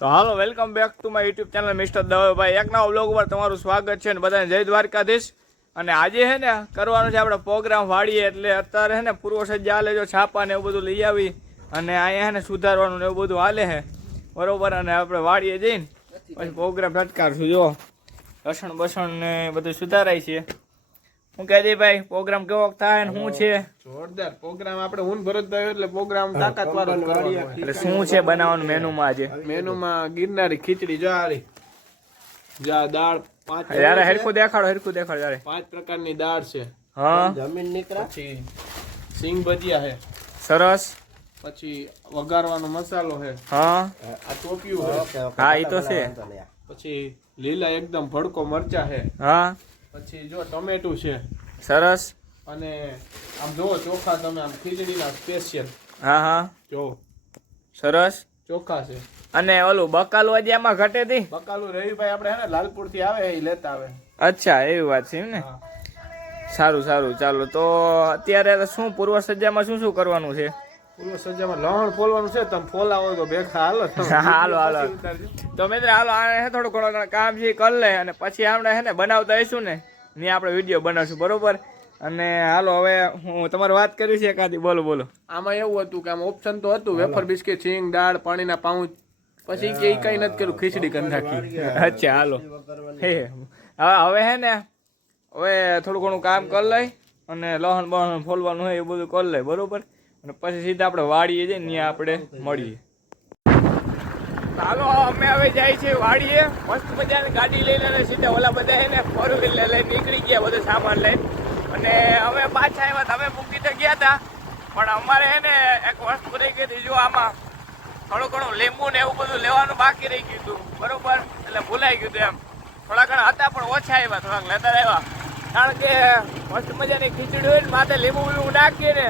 તો hello welcome back to my YouTube channel mister Davebhai. એક નવા વ્લોગ ઉપર તમારું સ્વાગત છે અને બધાને જય દ્વારકાધીશ. અને આજે છે ને કરવાનું છે આપણે પ્રોગ્રામ વાળીએ, એટલે અત્યારે છે ને પૂર્વ સજ્જા હાલે જો છાપા ને એવું બધું લઈ આવી અને અહીંયા છે ને સુધારવાનું ને એવું બધું હાલે છે બરોબર. અને આપણે વાળીએ જઈને પછી પ્રોગ્રામ ફટકારશું. જો લસણ બસણ ને બધું સુધારાય છે. હું કહે દે ભાઈ પ્રોગ્રામ કેવો થાય ને શું છે? જોરદાર પ્રોગ્રામ. આપણે ઊન ભરતભાઈ એટલે પ્રોગ્રામ તાકાત વાળો કરીએ. એટલે શું છે બનાવવાનું મેનુમાં આજે? મેનુમાં ગિરનારી ખીચડી જારી જા દાળ 5 યાર હરખું દેખાડો યાર. 5 પ્રકારની દાળ છે. હા જમીન નીકળા. પછી સિંગ ભજીયા છે. સરસ. પછી વઘારવાનો મસાલો છે. હા આ ટોપિયું છે. હા ઈ તો છે. પછી લીલા એકદમ ભડકો મરચા છે. હા પછી જો ટમેટું છે. સરસ. અને આમ જો ચોખા તમે આમ ખીચડીના સ્પેશિયલ. હા હા જો સરસ ચોખા છે. અને ઓલું બકાલું હજી આમાં ઘટે તી? બકાલું રવિભાઈ આપણે હે ને લાલપુર થી આવે એ લેતા આવે. અચ્છા એવી વાત છે એમ ને. સારું ચાલો. તો અત્યારે શું પૂર્વ સજ્જામાં શું કરવાનું છે? પૂર્વ સજ્જામાં લહણ ફોલવાનું છે. તમે ફોલાવો તો ભેખા હાલો. હાલો તો મિત્ર હાલો આને થોડું ઘણું કામ છે કરી લે અને પછી આપણે છે ને બનાવતા આવીશું ને ત્યાં આપણે વિડીયો બનાવશું બરોબર. અને હાલો હવે હું તમારે વાત કરી છે એકાદી. બોલો. આમાં એવું હતું કે આમાં ઓપ્શન તો હતું વેફર બિસ્કિટ સિંગ દાળ પાણીના પાઉચ. પછી કે કઈ નથી કર્યું, ખીચડી કરી નાખી. અચ્છા હાલો હવે હે ને હવે થોડું ઘણું કામ કરી લઈ અને લહણ બહણ ફોલવાનું હોય એ બધું કરી લઈ બરોબર. અને પછી સીધા આપણે વાડીએ જઈએ ત્યાં આપણે મળીએ. હાલો અમે હવે જાય છે વાડીએ. મસ્ત મજાની ગાડી લઈને સીધા ઓલા બધા એને ફોર વ્હીલર લઈને નીકળી ગયા બધો સામાન લઈને. અને અમે પાછા આવ્યા તમે મૂકી તો ગયા હતા પણ અમારે હે ને એક વસ્તુ રહી ગઈ હતી. જો આમાં થોડું ઘણું લીંબુ ને એવું બધું લેવાનું બાકી રહી ગયું હતું બરોબર. એટલે ભૂલાઈ ગયું હતું એમ. થોડા ઘણા હતા પણ ઓછા આવ્યા, થોડાક લેતા આવ્યા. કારણ કે મસ્ત મજાની ખીચડી હોય ને માથે લીંબુ બીંબુ નાખીએ ને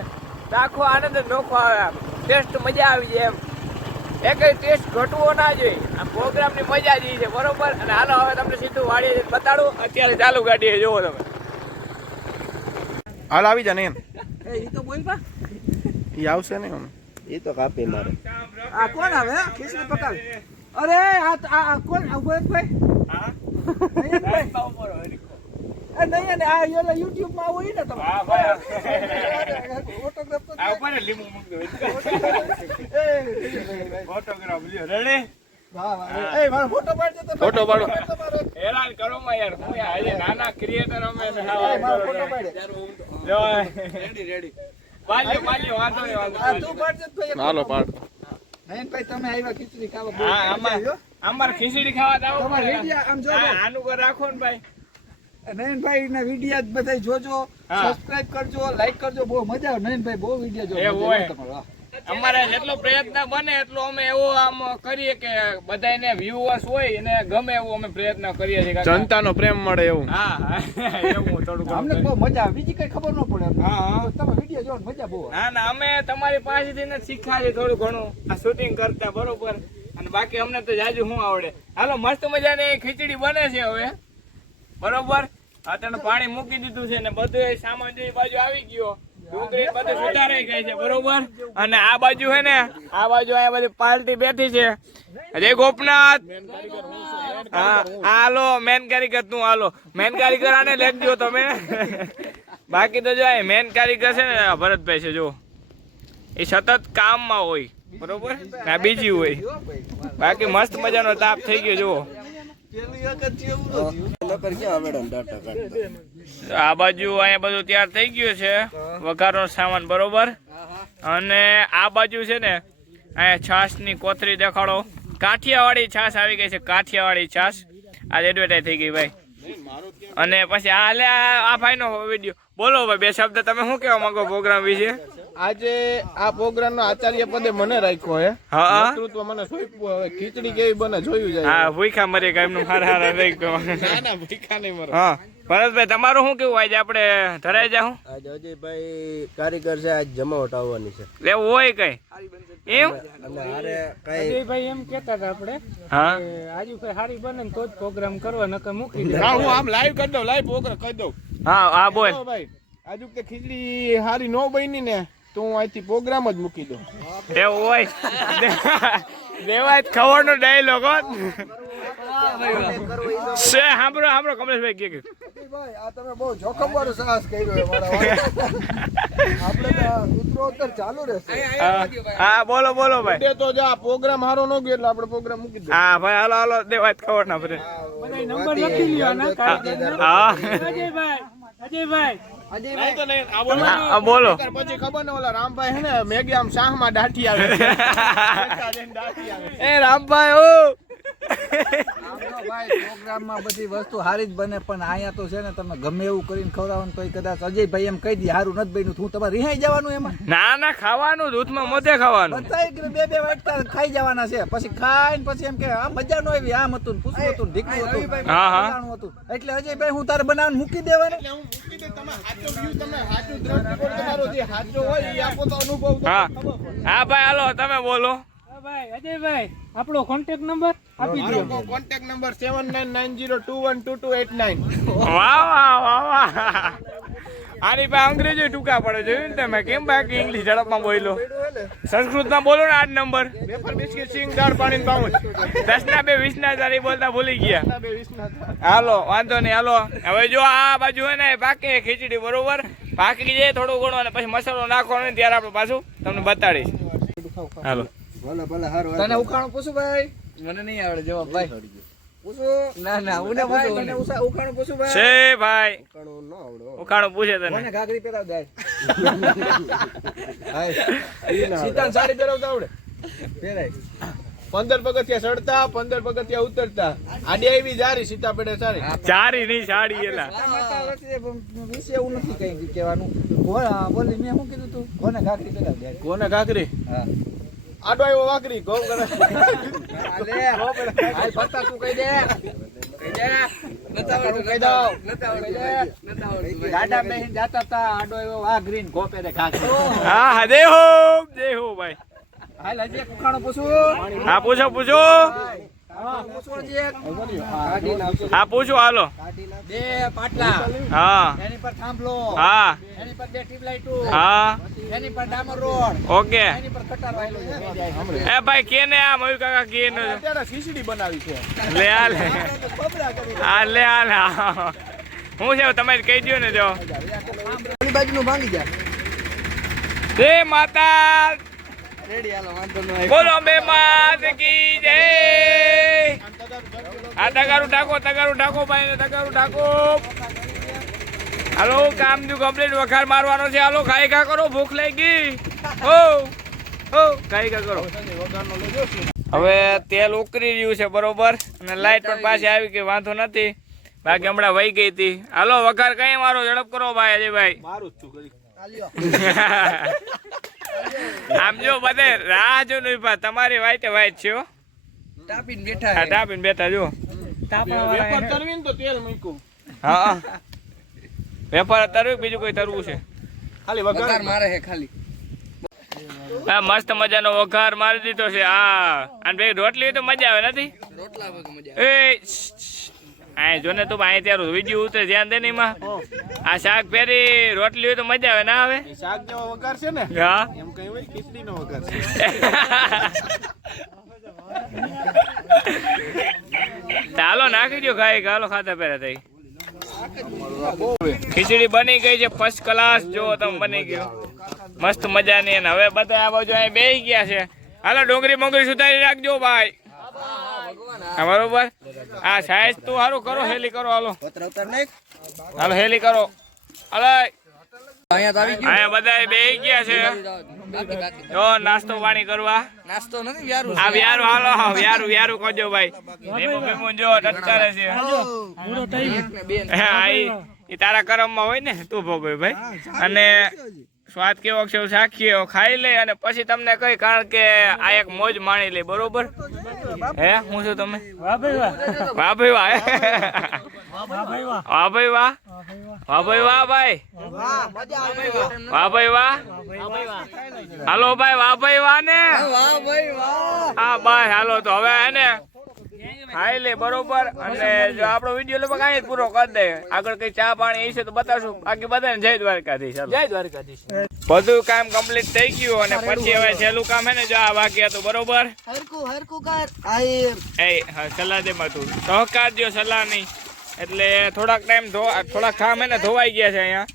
તો આખો આનંદ નોખો આવે. ટેસ્ટ મજા આવી જાય એમ. એ કઈ ટેસ્ટ ઘટવો ના જોઈએ. આ પ્રોગ્રામની મજા જ છે બરોબર. અને હાલો હવે તમને સીધું વાડીએ બતાડું. અત્યારે ચાલુ ગાડીએ જોવો તમે. હાલ આવી જા ને એમ. ઈ તો બોલ પા. ઈ આવશે ને એમ. એ તો કાપી મારે. આ કોણ આવે ખીચડી પકાવી? અરે આ કોણ આવું ભાઈ? હા નહીં ભાઈ. નહીં ને આ યોલા YouTube માં આવો ઈ ને તમે. હા ભાઈ ઓટોગ્રાફ તો આ ઉપર લીંબુ મૂકી દો. ફોટોગ્રાફ લ્યો. રેડી? વાહ એ મારો ફોટો પાડજો તો. ફોટો પાડો. હેરાન કરો માં યાર. હું આજે નાના ક્રિએટર અમે મારો ફોટો પાડે. જો રેડી. બાલ્યો વાંધો નહીં. આ તું પાડજો તો ભાઈ. હાલો પાડ. નહીં ભાઈ તમે આવ્યા ખીચડી ખાવા. હા અમાર ખીચડી ખાવા દાવો. તમારે વિડિયા આમ જો ભાઈ. આનું પર રાખો ને ભાઈ. નયનભાઈ ના વિડિયા બધા જોજો, હા. સબસ્ક્રાઇબ કરજો, લાઈક કરજો. બહુ મજા આવે. નયનભાઈ બહુ વિડિયા જોજો. એવું હોય. અમારે જેટલો પ્રયત્ન બને એટલો અમે એવો આમ કરીએ કે બધાને વ્યુઅર્સ હોય એને ગમે એવું અમે પ્રયત્ન કરીએ છીએ. જનતાનો પ્રેમ મળે એવું. હા એવું થોડું અમને બહુ મજા આવે. બીજી કઈ ખબર ન પડે અમને. હા. તમે વિડિયો જોવો ને મજા બહુ આવે. ના અમે તમારી પાસેથી ને શીખાડીએ થોડું ઘણું આ શૂટિંગ કરતા બરોબર. અને બાકી અમને તો જાજુ શું આવડે. હાલો મસ્ત મજાની ખીચડી બને છે હવે બરોબર. અત્યારે પાણી મૂકી દીધું છે ને બધું સામાન જોઈ બાજુ આવી ગયો. ડુંગળી બધું સુધારાઈ ગઈ છે બરોબર. અને આ બાજુ હે ને આ બાજુ અહીંયા બધી પાર્ટી બેઠી છે. જય ગોપનાથ. હા હાલો મેન કારીગર તું હાલો. મેન કારીગર આને લેજો તમે. બાકી તો જો મેન કારીગર છે ને ભરતભાઈ છે. જો એ સતત કામમાં હોય બરોબર. આ બીજી હોય. બાકી મસ્ત મજાનો તાપ થઈ ગયો જુઓ. આ બાજુ અહીંયા બધું તૈયાર થઈ ગયું છે વઘારનો સામાન બરોબર. અને આ બાજુ છે ને અહીંયા છાશ ની કોથળી દેખાડો. કાઠિયાવાડી છાશ આવી ગઈ છે. કાઠિયાવાડી છાશ આ એડવર્ટાઈઝ થઈ ગઈ ભાઈ. અને પછી આ ભાઈ નો વિડીયો બોલો ભાઈ. બે શબ્દ તમે શું કેવા માંગો પ્રોગ્રામ વિશે? આજે આ પ્રોગ્રામ નો આચાર્ય પદે મને રાખ્યો હે. હા નેતૃત્વ મને સોંપ્યું. હવે ખીચડી કેવી બને જોયું જાય. હા ભૂખા મરી ગયા એમનું હારા રહી ગયો. ના ભીખા નહીં મરો. હા ભરતભાઈ તમારું શું કેવું? આજે આપણે ધરાઈ જાઉં? આજે અજયભાઈ કારીગર છે. આજ જમાવટ આવવાની છે. એવું હોય કઈ એમ? અને હારે કઈ ભાઈ એમ કેતા હતા આપણે હા આજુ કઈ સારી બને ને તો જ પ્રોગ્રામ કરવા નકર મૂકી દે. હા હું આમ લાઈવ કરી દઉં. લાઈવ પ્રોગ્રામ કરી દઉં. હા બોલ. ભાઈ આજુ કે ખીચડી હારી નો બની ને તું અહીંથી પ્રોગ્રામ જ મૂકી દો. એવું હોય દેવાય ખવડનો ડાયલોગ હો સે સાંભળો કમલેશભાઈ કે ભાઈ આ તમે બહુ જોખમવાળો સાહસ કર્યો આપણે તો ઉત્તરોત્તર ચાલુ રહેશે. હા બોલો ભાઈ તે તો જા પ્રોગ્રામ હારો ન ગયો એટલે આપણે પ્રોગ્રામ મૂકી દો. હા ભાઈ હાલો દેવાય ખબર ના પડે નંબર લખી લ્યો આના હા નહીં તો નહીં. આ બોલો. આ બોલો પછી ખબર ને ઓલા રામભાઈ હે ને મેગી આમ શાહમાં દાઢી આવે. એ રામભાઈ ઓ ભાઈ પ્રોગ્રામમાં બધી વસ્તુ સારી જ બને પણ અહીંયા તો છે ને તમે ગમે એવું કરીને ખવડાવો તો કદાચ અજયભાઈ એમ કહી દે સારું નથી બન્યું હું તમારે રિહાઈ જવાનું એમાં ના ખાવાનું દૂધમાં મોતે ખાવાનું બધા બે વાટકા ખાઈ જવાના છે પછી ખાઈને પછી એમ કે આ મજા ન આવી આમ હતું ને પૂછવું હતું ને ઢીકણું હતું હા. ફલાણું હતું એટલે અજયભાઈ હું તારે બનાવીને મૂકી દેવાનું. એટલે હું મૂકી દે. તમે સાચો વ્યૂ તમે સાચું દ્રષ્ટિકોણ તમારો જે સાચો હોય એ આપો તો અનુભવ તો હા ખબર પડે. હા ભાઈ હાલો તમે બોલો ભાઈ અજયભાઈ આપણો કોન્ટેક્ટ નંબર આપી દો. મારો કોન્ટેક્ટ નંબર 7990212289. વાહ આની પાસે અંગ્રેજી ટૂંકા પડે જોયું ને તમે કેમ બાકી ઇંગ્લિશ ઝડપમાં બોલો સંસ્કૃતમાં બોલો ને 8 નંબર વેફર બિસ્કિટ સિંગ દાળ પાણી પાઉચ 10 ના 2 20 ના તારી બોલતા ભૂલી ગયા 20 હાલો વાંધો નહીં હાલો હવે જો આ બાજુ હે ને પાકે ખીચડી બરોબર પાકી જાય થોડું ઘણું અને પછી મસાલો નાખવાનો ને ત્યારે આપણે પાછું તમને બતાડીશ હાલો ભલે હારું તને ઉખાણું પૂછું ભાઈ? મને નહીં આવડે જવાબ ભાઈ. પૂછું? ના ઉને પૂછું. મને ઉખાણું પૂછું ભાઈ? છે ભાઈ ઉકાળું ન આવડે ઉખાણું પૂછે તને કોને ઘાઘરી પહેરાવ દે? સીતાને સાડી પહેરવતા આવડે પહેરાય. 15 પગથિયા ચડતા 15 પગથિયા ઉતરતા આડી આવી જારી સીતા પેડે સારી ચારી નહીં સાડી એલા વિશે એવું નથી કઈ કહેવાનું. બોલી મેં શું કીધું તું? કોને ઘાઘરી પહેરાવ દે? કોને ઘાઘરી હા. આડો આવ્યો વાકરી ઘઉં કરે હાલ ફરતા તું કહી દે. કહી દે. નતાવડું કહી દઉં. નતાવડું. ગાડા બેહીને જાતા તા આડો એવો આ ગ્રીન ગોપે રે ઘાઘરી. હા દેહો ભાઈ હાલ હજી એક ઉખાણું પૂછું? હા પૂછો પૂછું હજી એક? હા પૂછો હાલો બે પાટલા હા એની પર થાંભલો હા એની પર બે ટ્યુબલાઇટો હા એની પર ડામર રોડ ઓકે એની પર કટાર વાયેલો છે. એ ભાઈ કેને આ મયુર કાકા કેને અત્યારે ખીચડી બનાવી છે લે આ લે આ લે હું છે તમે કહી દો ને જો ઓલી બાજુનું ભાંગી જાય. જય માતા રેડી હાલો વાંધો ન આવે. બોલો બે માત કી જય આ તગારું ટાકો ભાઈ તગારું ટાકો હાલો કામ નું કમ્પ્લીટ વખાર મારવાનો છે હાલો ખાઈ ખા કરો ભૂખ લાગી હો ખાઈ ખા કરો હવે તેલ ઉકળી રહ્યું છે બરોબર અને લાઈટ પણ પાછી આવી ગઈ વાંધો નથી બાકી હમણાં વહી ગઈ હતી હાલો વઘાર કઈ મારો ઝડપ કરો ભાઈ અજયભાઈ મારું જ છું કરી આમ જો બધે રાહ જો નહીં પા તમારી વાઈટે વાઈટ છે હો. ટાપીને બેઠા હા ટાપીને બેઠા જો વેફર તરવી ને તો તેલ મૂક્યું હા વેપાર તરવું બીજું કોઈ તરવું છે ખાલી વઘાર મારે હે ખાલી. હા મસ્ત મજાનો વઘાર મારી દીધો છે હા અને ભાઈ રોટલી હોય તો મજા આવે નથી રોટલા વગર મજા એ આ જો ને તું અહીં ત્યારે વિડીયો ઉતરે ધ્યાન દે ને એમાં આ શાક ફેરી રોટલી હોય તો મજા આવે ના આવે શાક જેવો વઘાર છે ને હા એમ કઈ હોય ખીચડી નો વઘાર છે ચાલો નાખી દો ખાઈ હાલો ખાતા પહેલા થઈ ખીચડી બની ગઈ છે ફર્સ્ટ ક્લાસ જો તમે બની ગયું મસ્ત મજાની અને હવે બધા આ બાજુ અહીં બેસી ગયા છે હાલો ડોંગરી મોંગરી સુધારી રાખજો ભાઈ હા બરોબર આ સાઈઝ તું સારું કરો હેલી કરો હાલો હાલો હેલી કરો હાલો અહીંયા તો આવી ગયું. અહીંયા બધા બેસી ગયા છે જો નાસ્તો પાણી કરવા નાસ્તો નથી વ્યારું આ વ્યારું હાલો વ્યારું કરજો ભાઈ મેમો જો ટટકારે છે પૂરો ટાઈમ હા એ તારા કરમમાં હોય ને તું ભોગવે ભાઈ અને સ્વાદ કેવો છે એવું ચાખીએ ખાઈ લે અને પછી તમને કઈ કારણ કે આ એક મોજ માણી લે બરોબર હે હું છું તમે વાહ ભાઈ વાહ વાહ ભાઈ વાહ વાહ ભાઈ વાહ વાહ ભાઈ વાહ વાહ ભાઈ વાહ ભાઈ વાહ ભાઈ વાહ હાલો ભાઈ વાહ ભાઈ વાહ ને વાહ ભાઈ વાહ. હા ભાઈ હાલો તો હવે હે ને ખાઈ લે બરોબર. અને જો આપણો વિડીયો લગભગ અહીં જ પૂરો કરી દે. આગળ કઈ ચા પાણી એ છે તો બતાવશું. બાકી બધાને જય દ્વારકાધીશ. ચાલો. જય દ્વારકાધીશ. બધું કામ કમ્પ્લીટ થઈ ગયું અને પછી હવે છેલ્લું કામ હે ને જો આ બાકી હતું બરોબર. હરકું કર આયર એ સલાહ દે માં તું સહકાર દો સલાહ નહીં. એટલે થોડાક ટાઈમ થોડાક કામ હે ને ધોવાઈ ગયા છે અહીંયા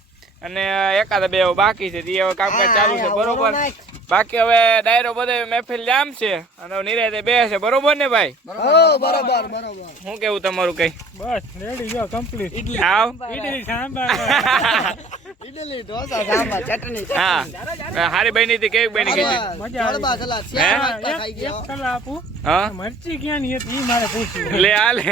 અને એકાદ બે બાકી છે. તે હવે કામકાજ ચાલુ છે બરોબર. બાકી હવે ડાયરો બધે મહેફિલ જામ છે અને નિરાતે બે છે બરોબર ને ભાઈ? બરોબર શું કેવું તમારું કઈ? બસ રેડી જો કમ્પ્લીટ. આવ ઈડલી સાંભાર ઇડલી ઢોસા સાંભાર ચટણી હા હારી બની હતી કેવી બની ગઈ? મજા જળબા સલાડ શિયાળા ખાઈ એક ગયા સલાહ આપું. હા મરચી ક્યાં ની હતી ઈ મારે પૂછ્યું. લે હાલે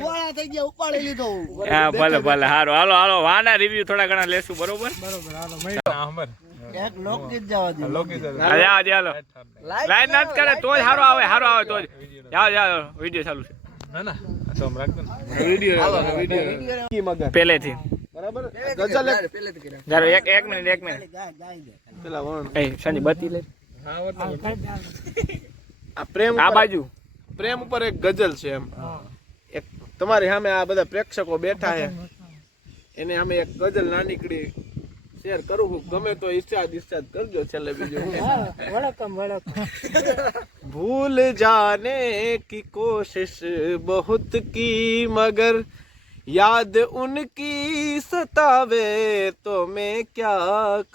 ધુવાળા થઈ ગયા ઉપાડી લીધો હા ભલે ભલે હારું હાલો વાના રિવ્યુ થોડા ઘણા લેશું બરોબર. બરોબર હાલો મળી. એક લોકગીત જવા દે હાલો લાઈન ના જ કરે તો જ સારો આવે તો જ જાઓ વિડીયો ચાલુ છે પહેલેથી બરાબર ગઝલ જારો એક મિનિટ પેલા વણ એ સંજી બતી લે આ પ્રેમ આ બાજુ પ્રેમ ઉપર એક ગઝલ છે એમ એક તમારી સામે આ બધા પ્રેક્ષકો બેઠા છે એને અમે એક ગઝલ નાનીકડી શેર કરું છું. ગમે તો ઈર્ષાદ કરજો છેલ્લે બીજું વળકમ भूल जाने की कोशिश बहुत की मगर याद उनकी सतावे तो मैं क्या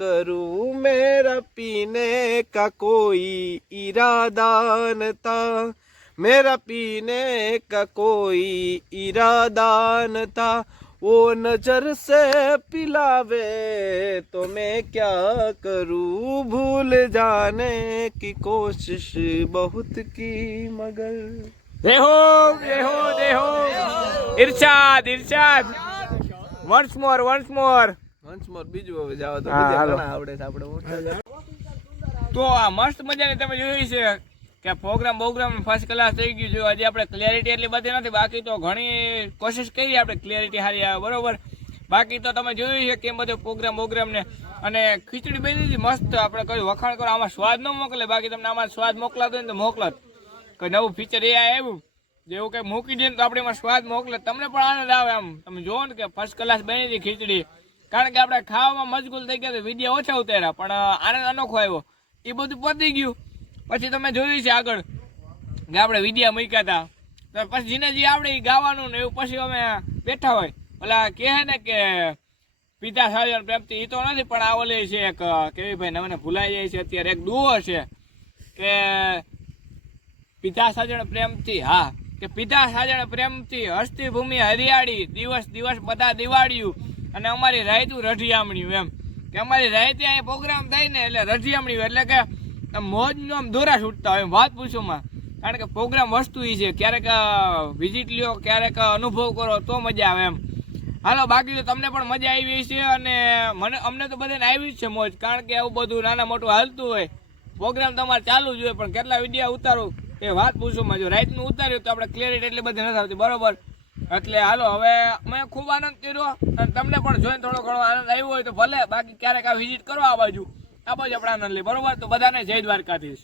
करूं मेरा पीने का कोई इरादा न था मेरा पीने का कोई इरादा न था वो नजर से पिलावे तो मैं क्या करूं भूल जाने की कोशिश बहुत की मगर દેહો ઇરશાદ વન્સ મોર વંશ મોર બીજું હવે જાવ તો હા, બીજા હાલો. ઘણા આવડે છે આપણે તો આ મસ્ત મજાની તમે જોઈ છે કે પ્રોગ્રામ ફર્સ્ટ ક્લાસ થઈ ગયું છે. હજી આપણે ક્લેરિટી એટલી બધી નથી બાકી તો ઘણી કોશિશ કરી આપણે ક્લેરિટી સારી આવે બરોબર. બાકી તો તમે જોયું છે કેમ બધો પ્રોગ્રામ ને અને ખીચડી બની હતી મસ્ત. આપણે કઈ વખાણ કરો આમાં સ્વાદ ન મોકલે બાકી તમને આમાં સ્વાદ મોકલાતો હોય ને તો મોકલત કોઈ નવું ફીચર એ આવ્યું જેવું કઈ મૂકી દે તો આપણે એમાં સ્વાદ મોકલે તમને પણ આનંદ આવે. આમ તમે જોવો ને કે ફર્સ્ટ ક્લાસ બની હતી ખીચડી કારણ કે આપણે ખાવામાં મશગુલ થઈ ગયા વિડીયો ઓછા ઉતાર્યા પણ આનંદ અનોખો આવ્યો એ બધું પતી ગયું. પછી તમે જોયું છે આગળ કે આપણે વિડીયા મૂક્યા હતા તો પછી જીને જે આવડે એ ગાવાનું ને એવું પછી અમે બેઠા હોય ઓલા કહે ને કે પિતા સાજણ પ્રેમથી એ તો નથી પણ આ ઓલી છે એક કેવી ભાઈ મને ભૂલાઈ જાય છે અત્યારે એક દુઓ છે કે પિતા સાજણ પ્રેમથી હા કે પિતા સાજણ પ્રેમથી હસ્તી ભૂમિ હરિયાળી દિવસ બધા દિવાળિયું અને અમારી રાયતું રઢિયામણ્યું એમ કે અમારી રાયતી અહીંયા પ્રોગ્રામ થાય ને એટલે રઢિયામણ્યું એટલે કે મોજનું આમ દોરા છૂટતા હોય વાત પૂછોમાં કારણ કે પ્રોગ્રામ વસ્તુ એ છે ક્યારેક વિઝિટ લ્યો ક્યારેક અનુભવ કરો તો મજા આવે એમ. હાલો બાકી તો તમને પણ મજા આવી છે અને અમને તો બધાને આવી જ છે મોજ કારણ કે આવું બધું નાના મોટું હાલતું હોય પ્રોગ્રામ તમારે ચાલુ જ હોય પણ કેટલા વિડીયો ઉતારું એ વાત પૂછોમાં જો રાઈટનું ઉતાર્યું તો આપણે ક્લિયરિટી એટલી બધી નથી આવતી બરોબર. એટલે હાલો હવે મેં ખૂબ આનંદ કર્યો અને તમને પણ જોઈને થોડો ઘણો આનંદ આવ્યો હોય તો ભલે બાકી ક્યારેક આ વિઝિટ કરો આ બાજુ આપણે આનંદ લઈએ બરોબર. તો બધાને જય દ્વારકાધીશ.